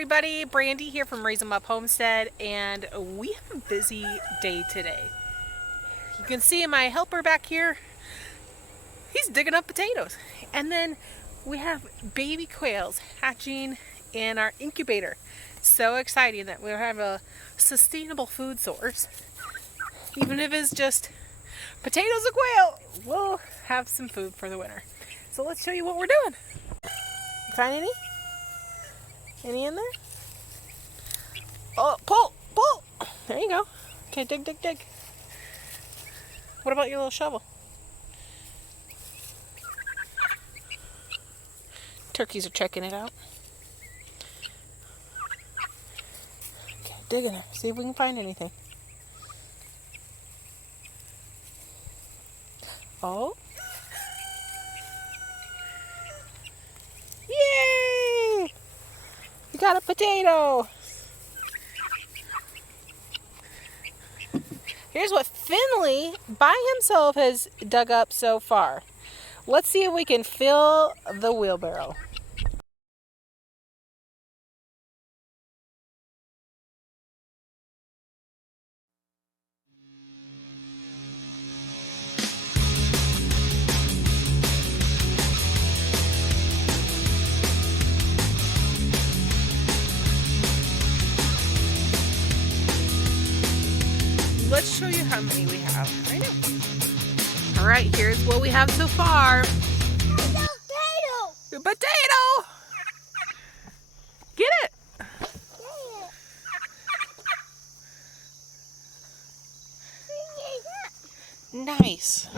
everybody, Brandy here from Raise 'em Up Homestead, and we have a busy day today. You can see my helper back here, he's digging up potatoes. And then we have baby quails hatching in our incubator. So exciting that we'll have a sustainable food source. Even if it's just potatoes and quail, we'll have some food for the winter. So let's show you what we're doing. Find any? Any in there? Oh, pull! There you go. Okay, dig. What about your little shovel? Turkeys are checking it out. Okay, dig in there. See if we can find anything. Oh. Yay! You got a potato! Here's what Finley, by himself, has dug up so far. Let's see if we can fill the wheelbarrow. Let's show you how many we have right now. All right, here's what we have so far. A potato! Get it! Nice.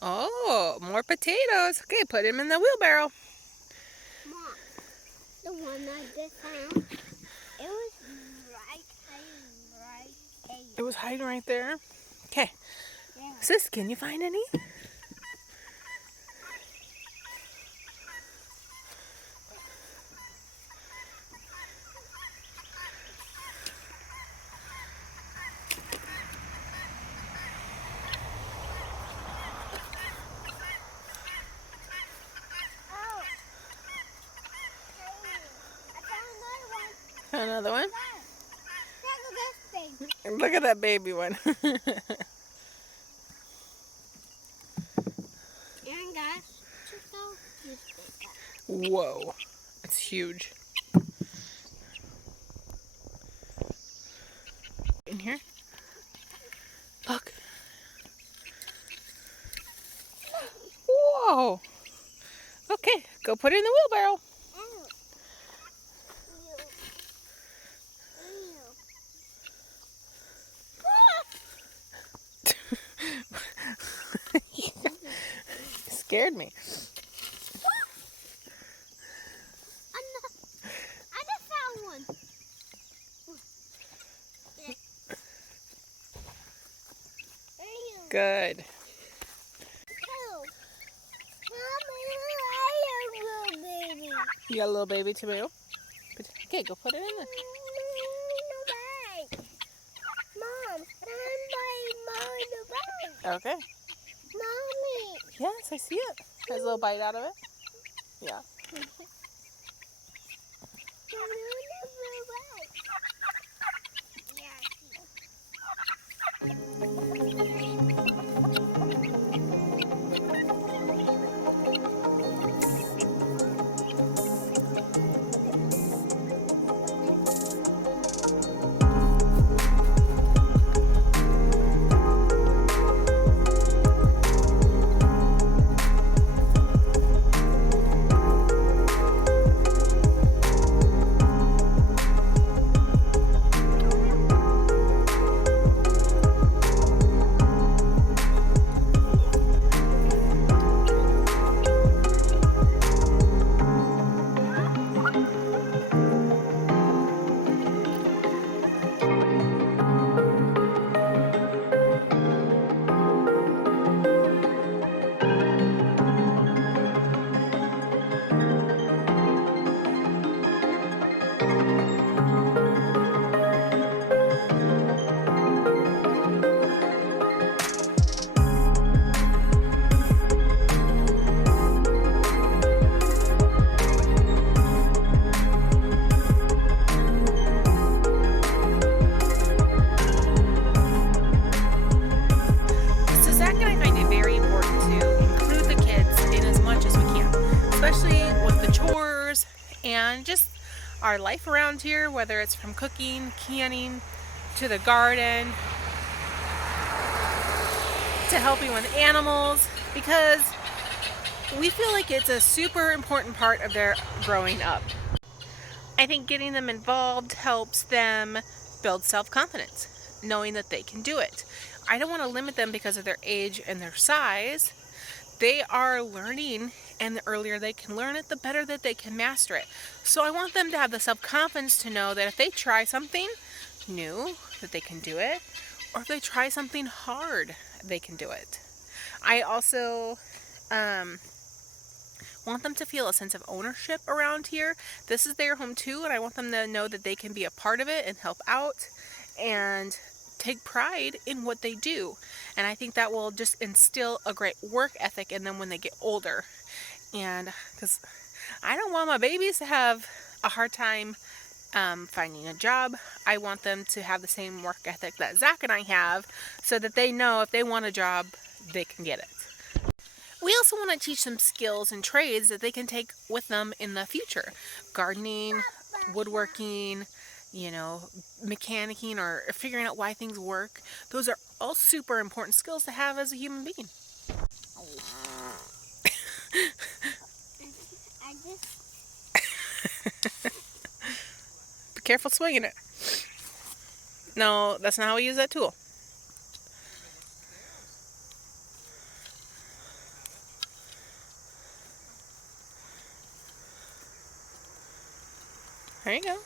Oh, more potatoes. Okay, put them in the wheelbarrow. Mom, the one I just found, it was right there. It was hiding right there. Okay. Yeah. Sis, can you find any? Another one? Look at that baby one. Whoa, it's huge. In here? Look. Whoa. Okay, go put it in the wheelbarrow. Scared me. I just found one. Good. You got a little baby too? Okay, go put it in there. Mom, Okay. Mommy. Yes, I see it. Has a little bite out of it. Yeah. especially with the chores and just our life around here, whether it's from cooking, canning, to the garden, to helping with animals, because we feel like it's a super important part of their growing up. I think getting them involved helps them build self-confidence, knowing that they can do it. I don't want to limit them because of their age and their size. They are learning, and the earlier they can learn it, the better that they can master it. So I want them to have the self-confidence to know that if they try something new, that they can do it, or if they try something hard, they can do it. I also want them to feel a sense of ownership around here. This is their home too, and I want them to know that they can be a part of it and help out and take pride in what they do. And I think that will just instill a great work ethic in them when they get older. And because I don't want my babies to have a hard time finding a job, I want them to have the same work ethic that Zach and I have, so that they know if they want a job, they can get it. We also want to teach them skills and trades that they can take with them in the future. Gardening, woodworking, mechanicking, or figuring out why things work. Those are all super important skills to have as a human being. Be careful swinging it. No, that's not how we use that tool. There you go.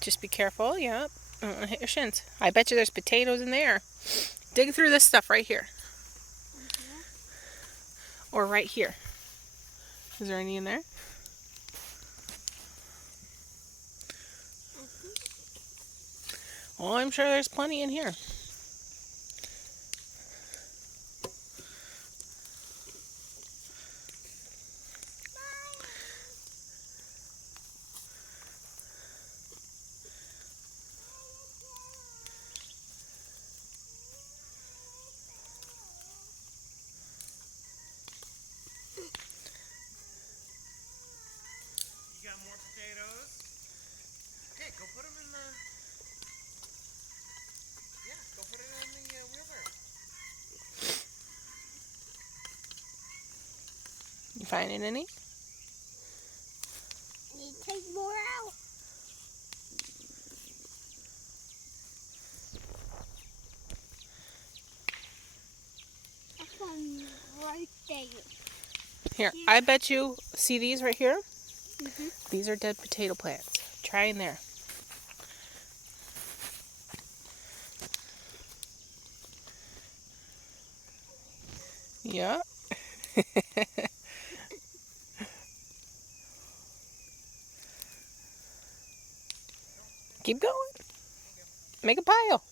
Just be careful, yep. I don't want to hit your shins. I bet you there's potatoes in there. Dig through this stuff right here. Or right here. Is there any in there? Oh, I'm sure there's plenty in here. You got more potatoes? Okay, go put them in the... Yeah, go put it in the wheelbarrow. You finding any? You take more out. That's one right there. Here, I bet you, see these right here? Mm-hmm. These are dead potato plants. Try in there. Yeah. Keep going. Make a pile.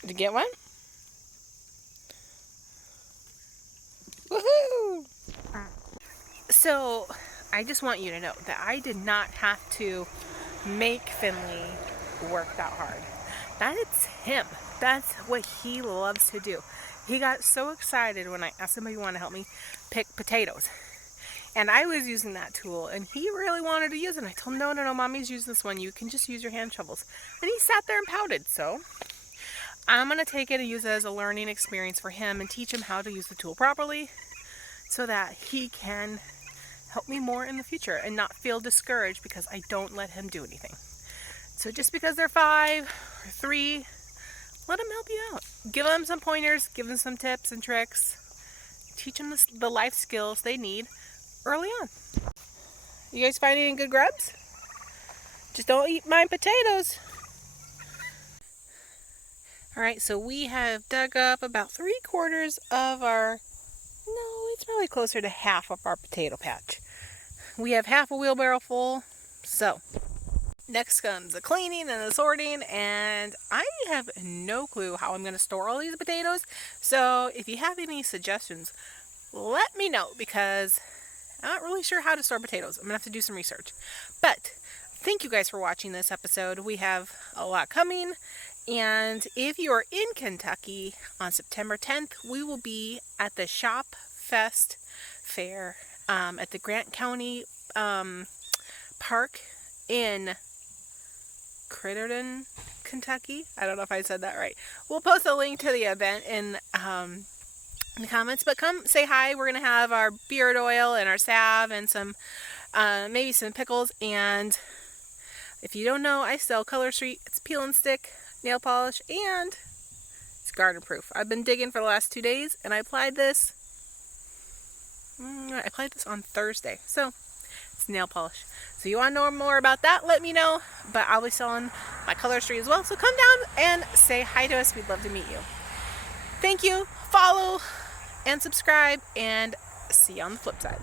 Did you get one? Woohoo! So, I just want you to know that I did not have to make Finley work that hard. That is him. That's what he loves to do. He got so excited when I asked him if he wanted to help me pick potatoes. And I was using that tool, and he really wanted to use it. And I told him, no, mommy's using this one. You can just use your hand shovels. And he sat there and pouted. So I'm going to take it and use it as a learning experience for him and teach him how to use the tool properly so that he can help me more in the future and not feel discouraged because I don't let him do anything. So just because they're 5 or 3, let them help you out. Give them some pointers, give them some tips and tricks. Teach them the life skills they need early on. You guys find any good grubs? Just don't eat my potatoes. Alright, so we have dug up about 3/4 of our... No, It's probably closer to half of our potato patch. We have half a wheelbarrow full. So next comes the cleaning and the sorting, and I have no clue how I'm going to store all these potatoes. So if you have any suggestions, let me know, because I'm not really sure how to store potatoes. I'm going to have to do some research. But thank you guys for watching this episode. We have a lot coming. And if you are in Kentucky on September 10th, we will be at the Shop Fest Fair at the Grant County Park in Crittenden, Kentucky. I don't know if I said that right. We'll post a link to the event in the comments, but come say hi. We're going to have our beard oil and our salve and some maybe some pickles. And if you don't know, I sell Color Street. It's peel and stick nail polish, and it's garden proof. I've been digging for the last 2 days, and I applied this on Thursday. So it's nail polish. So you want to know more about that, let me know. But I'll be selling my Color Street as well. So come down and say hi to us. We'd love to meet you. Thank you. Follow and subscribe, and see you on the flip side.